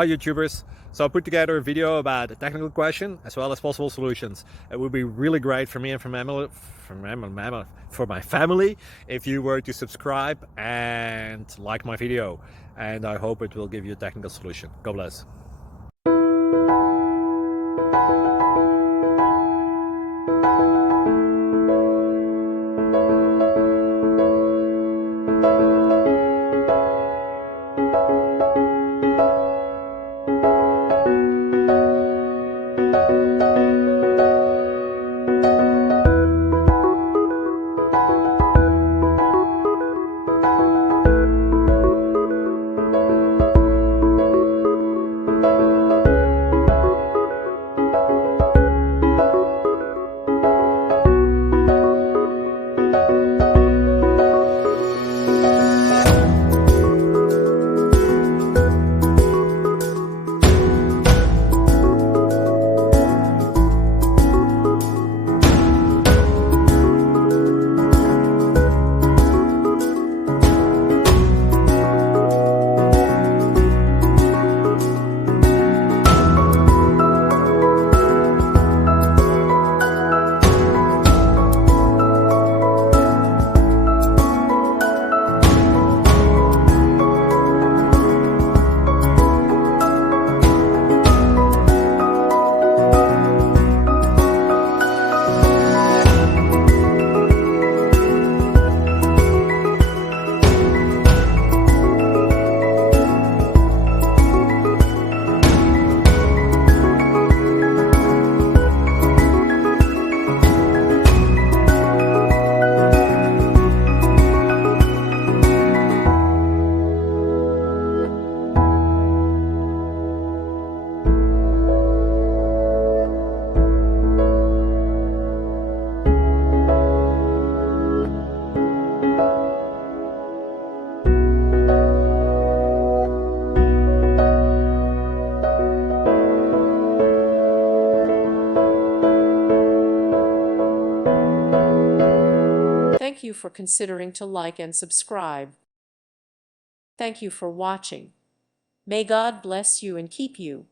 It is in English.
Hi YouTubers! So I put together a video about a technical question as well as possible solutions. It would be really great for me and for my family if you were to subscribe and like my video, and I hope it will give you a technical solution. God bless. Thank you for considering to like and subscribe. Thank you for watching. May God bless you and keep you.